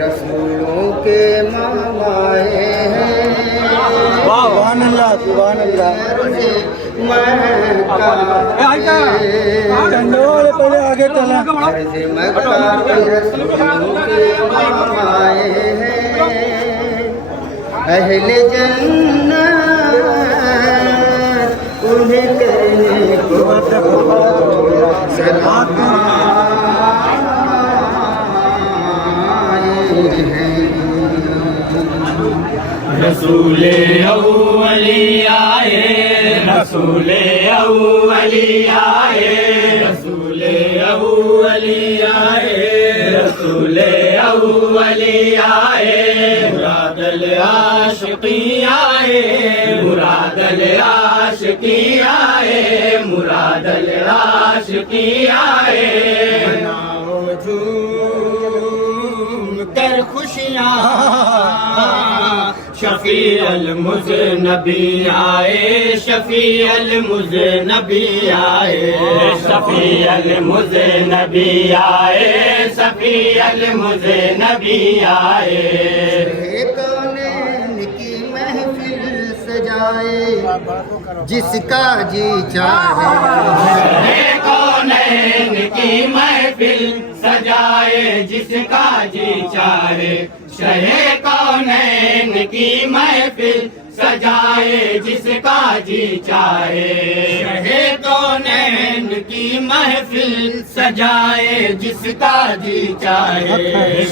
रसूलों के मामाए हैं। पहले आगे चला अहले जन्नत उन्हें करने को सलाम रसूले अव्वली आए, रसूले अव्वली आए, रसूले अव्वली आए, रसूले अव्वली आए, मुरादल आशिकी आए, मुरादल आशिकी आए, मुरादल आशिकी आए। मनाओ झूम कर खुशियाँ, शफी अल मुज़नबी आए, शफी अल मुज़नबी आए, शफी अल मुज़नबी आए, शफी अल मुज़नबी आए। कौनैन की महफिल सजाए जिसका जी चाहे, कौनैन की महफिल सजाए जिसका जी चाहे, शहे कौनैन की महफिल सजाए जिसका जी चाहे, शहे कौनैन की महफिल सजाए जिसका जी चाहे,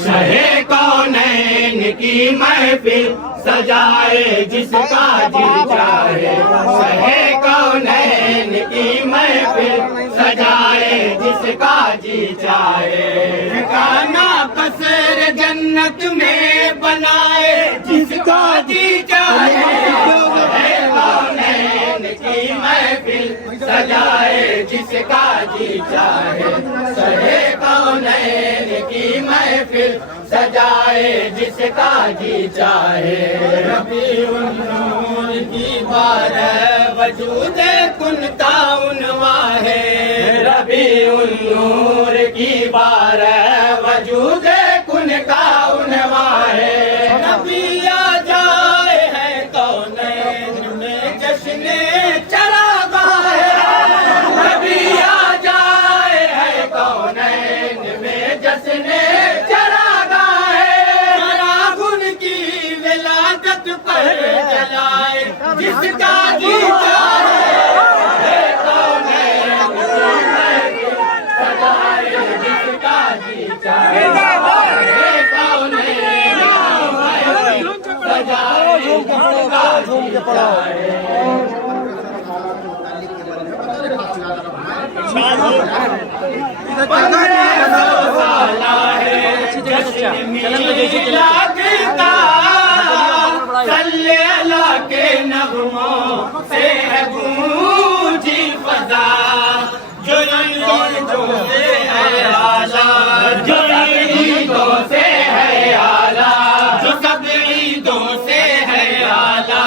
शहे कौनैन की महफिल सजाए जिसका जी चाहे, शहे कौनैन की महफिल सजाए जिसका जी चाहे। ठिकाना कसर जन्नत में बनाए जिसका जी चाहे, कौनैन की महफिल सजाए जिसका जी चाहे, सहे कौनैन की महफिल सजाए जिसका जी चाहे। रबीउन नूर की बारह वजूद कुन ताउनवा है, रबीउन नूर की बारह वजूद कुन ताउनवा है। नबी आ जाए है कौनैन में जश्ने चरागा है, नबी आ जाए है कौनैन में जश्ने चरागा है। चरागुन की विलादत पर जलाए जिसका जी चाहे, जिसका जी चाहे, सल्ले अला के नगमों से है गूंजी फज़ा, जो ईदों से है आला, जो ईदों से है आला, जो सब ईदों से है आला,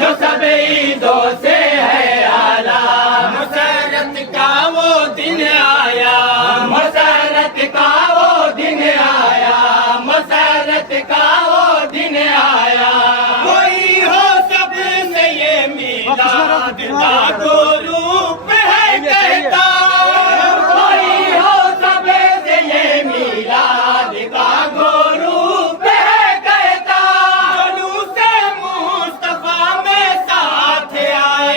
जो सब ईदों से है आला। मुसरत का वो दिन आया, मुसरत का वो दिन आया, मुसरत का वो दिन आया। कोई हो सबसे ये मीलाद का तो रूप है कहता, कोई हो सबसे ये मीलाद का गो रूप है कहता। जुलूसे मुस्तफा में साथ आए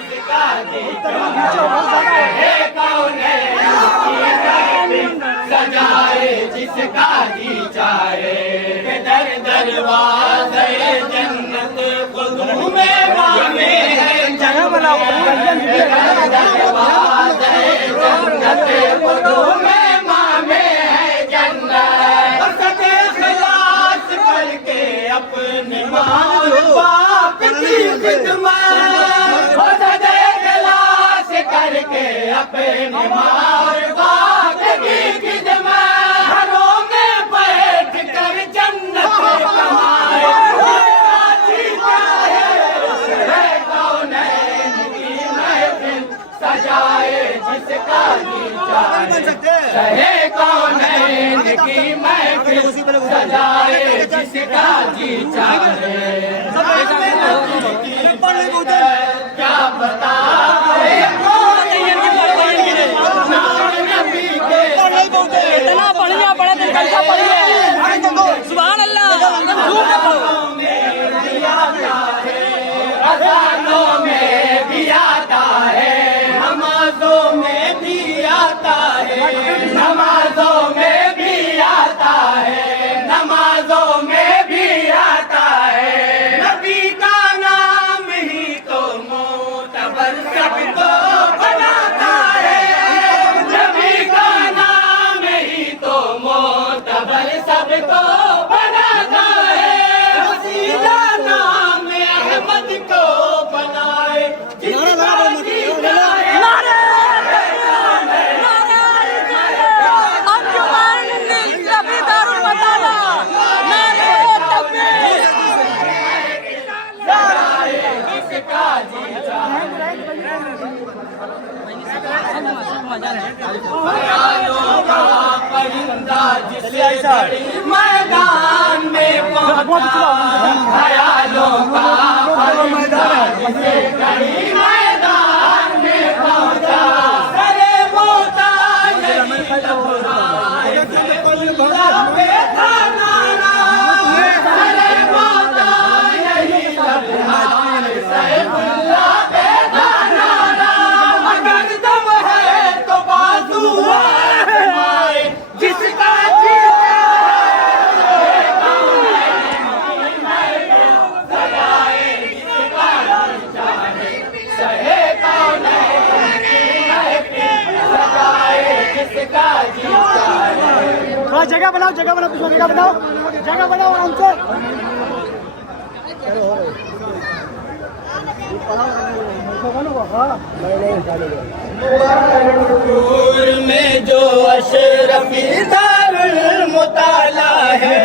जिसका जी चाहे, सजाए जिसका जी चाहे। दर दरवाज़े जन्नत खुद में मामे है जन्नत, दरवाज़े जन्नत खुद में मामे है जन्नत। सदे खिलास करके अपने माँ बाप की खिदमत, सदे खिलास करके अपने माँ बाप की खिदमत। घरों में बैठ कर जन्नत कमाए, का जी चाहे क्या बता इतना बढ़िया बड़ा दिन कैसा पढ़िए सुभान अल्लाह अज़ानों में भी आता है नमाजों में भी आता है नमाजों में भी आता है नमाजों में भी आता है नबी का नाम ही तो मोतबर सबको बनाता है नबी का नाम ही तो मोतबर सबको बनाता है वसीला नाम अहमद को बनाए जिसका जी चाहे जिसका जी चाहे ख्यालों का परिंदा जिसे बड़ी मैदान में पहुंचा ख्यालों का परिंदा जिसे बड़ी मैदान में पहुंचा सरे मोता यही लबराए लबे था नारा सरे मोता यही लबराए सैफुल्लाह पे था नारा अगर दम है तो बाजू आए जिसका जी थोड़ा जगह बनाओ पीछे जगह बनाओ आराम से मुबारकपुर में जो अशरफी दारुल मुताला है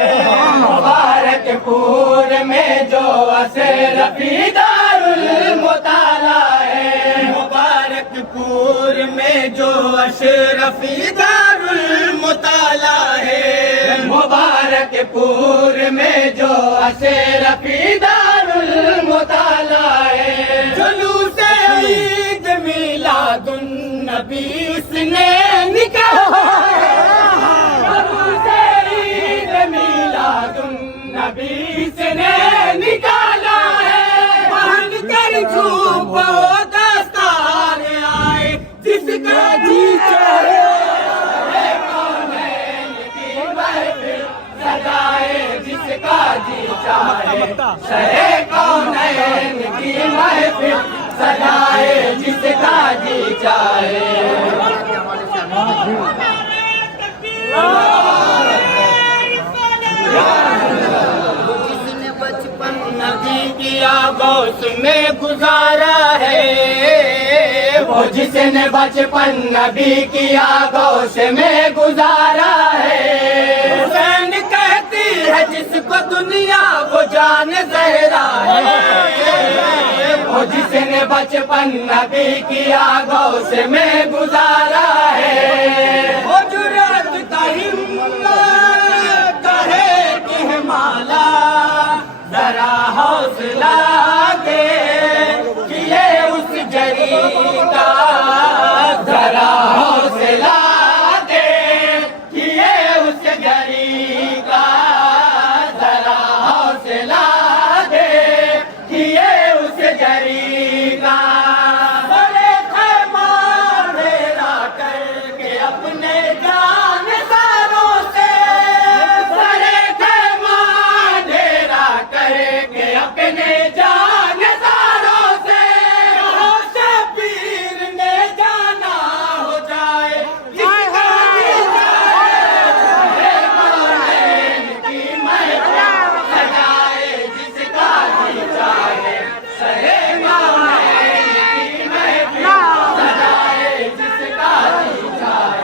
मुबारकपुर में जो अशरफी दारुल मुताला है मुबारकपुर में जो अशरफी दारुल मुताला है मुबारकपुर में जो अशरफी दारुल मुताला है जुलूस ईद मिलादुन नबी इसने निकाला जुलूस ईद मिलादुन नबी इसने निकाला है पहन कर झूमो दस्तार आए जिसका जी चाहे सजाए जिसका जी चाहे शहे कौनैन की महफिल सजाए जिसका जी चाहे जिसने बचपन नबी की आगोश में गुजारा है वो जिसने बचपन नबी की आगोश में गुजारा है हुसैन कहती है जिसको दुनिया वो जान ज़हरा है वो जिसने बचपन नबी की आगोश में गुजारा है वो जुर्रत का हिम्मत कहे कि हिमाला जरा हौसला दे कि ये उस जरी का जरा हौसला दे कि ये उस जरी का जरा हौसला दे कि ये उस जरी का बड़े खैमा मेरा करके अपने जान सारों से बड़े खैमा डेरा करके अपने जान सारों से कहाँ से पीर ने जाना हो जाए जिसका जी चाहे मौलैन की महफिल सजाए जिसका जी चाहे सहे मौलैन की महफिल सजाए जिसका जी चाहे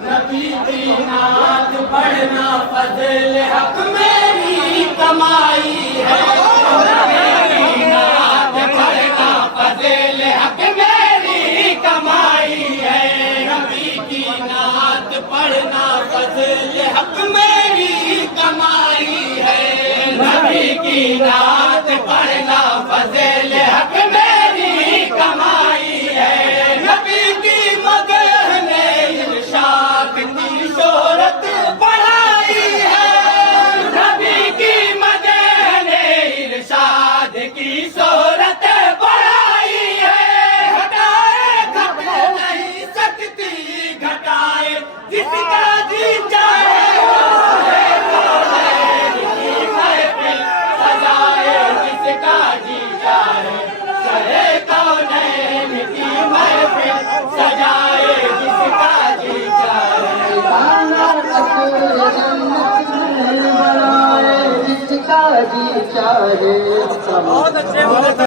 नबी की नात पढ़ना फजल हक मेरी कमाई है नबी की नात पढ़ना फजल हक मेरी कमाई है नबी की नात पढ़ना हक मेरी कमाई है। नबी की नात पढ़ना फज़ल हक मेरी कमाई है। नबी की मदह ने इरशाद की शोहरत बढ़ाई है। नबी की मदह ने इरशाद की शोहरत बढ़ाई है। घटाए घट नहीं सकती घटाए जिसका जी चाहे सजाए जिसका जी चाहे चले कौनैन की महफिल सजाए जिसका जी चाहे। जिसका जी चाहे।